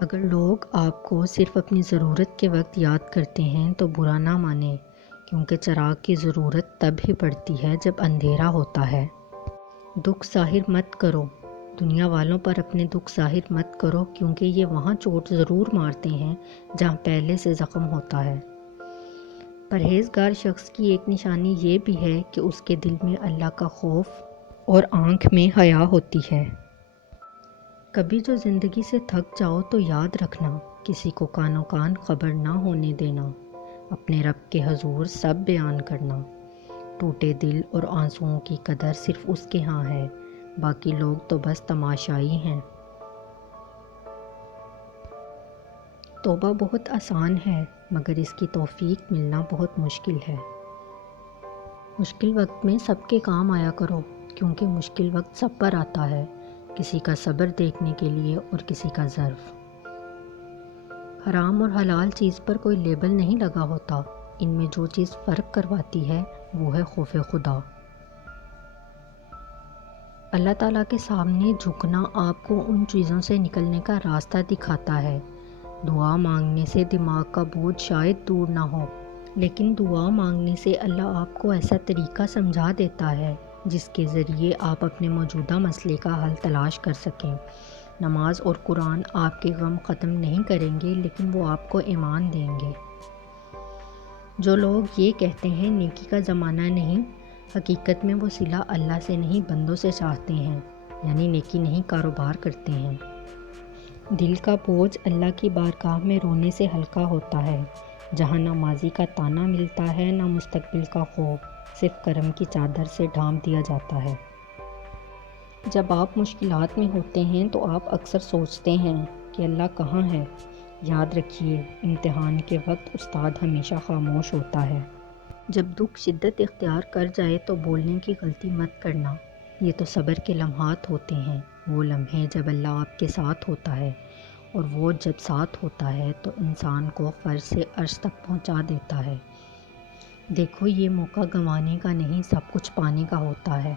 اگر لوگ آپ کو صرف اپنی ضرورت کے وقت یاد کرتے ہیں تو برا نہ مانیں، کیونکہ چراغ کی ضرورت تب ہی پڑتی ہے جب اندھیرا ہوتا ہے۔ دکھ ظاہر مت کرو، دنیا والوں پر اپنے دکھ ظاہر مت کرو، کیونکہ یہ وہاں چوٹ ضرور مارتے ہیں جہاں پہلے سے زخم ہوتا ہے۔ پرہیزگار شخص کی ایک نشانی یہ بھی ہے کہ اس کے دل میں اللہ کا خوف اور آنکھ میں حیا ہوتی ہے۔ کبھی جو زندگی سے تھک جاؤ تو یاد رکھنا، کسی کو کانوں کان خبر نہ ہونے دینا، اپنے رب کے حضور سب بیان کرنا۔ ٹوٹے دل اور آنسوؤں کی قدر صرف اس کے ہاں ہے، باقی لوگ تو بس تماشائی ہیں۔ توبہ بہت آسان ہے، مگر اس کی توفیق ملنا بہت مشکل ہے۔ مشکل وقت میں سب کے کام آیا کرو، کیونکہ مشکل وقت سب پر آتا ہے، کسی کا صبر دیکھنے کے لیے اور کسی کا ظرف۔ حرام اور حلال چیز پر کوئی لیبل نہیں لگا ہوتا، ان میں جو چیز فرق کرواتی ہے وہ ہے خوف خدا۔ اللہ تعالیٰ کے سامنے جھکنا آپ کو ان چیزوں سے نکلنے کا راستہ دکھاتا ہے۔ دعا مانگنے سے دماغ کا بوجھ شاید دور نہ ہو، لیکن دعا مانگنے سے اللہ آپ کو ایسا طریقہ سمجھا دیتا ہے جس کے ذریعے آپ اپنے موجودہ مسئلے کا حل تلاش کر سکیں۔ نماز اور قرآن آپ کے غم ختم نہیں کریں گے، لیکن وہ آپ کو ایمان دیں گے۔ جو لوگ یہ کہتے ہیں نیکی کا زمانہ نہیں، حقیقت میں وہ صلہ اللہ سے نہیں بندوں سے چاہتے ہیں، یعنی نیکی نہیں کاروبار کرتے ہیں۔ دل کا بوجھ اللہ کی بارگاہ میں رونے سے ہلکا ہوتا ہے، جہاں نہ ماضی کا تانا ملتا ہے نہ مستقبل کا خوف، صرف کرم کی چادر سے ڈھانپ دیا جاتا ہے۔ جب آپ مشکلات میں ہوتے ہیں تو آپ اکثر سوچتے ہیں کہ اللہ کہاں ہے؟ یاد رکھیے، امتحان کے وقت استاد ہمیشہ خاموش ہوتا ہے۔ جب دکھ شدت اختیار کر جائے تو بولنے کی غلطی مت کرنا، یہ تو صبر کے لمحات ہوتے ہیں، وہ لمحے جب اللہ آپ کے ساتھ ہوتا ہے، اور وہ جب ساتھ ہوتا ہے تو انسان کو فرش سے عرش تک پہنچا دیتا ہے۔ دیکھو، یہ موقع گنوانے کا نہیں، سب کچھ پانے کا ہوتا ہے۔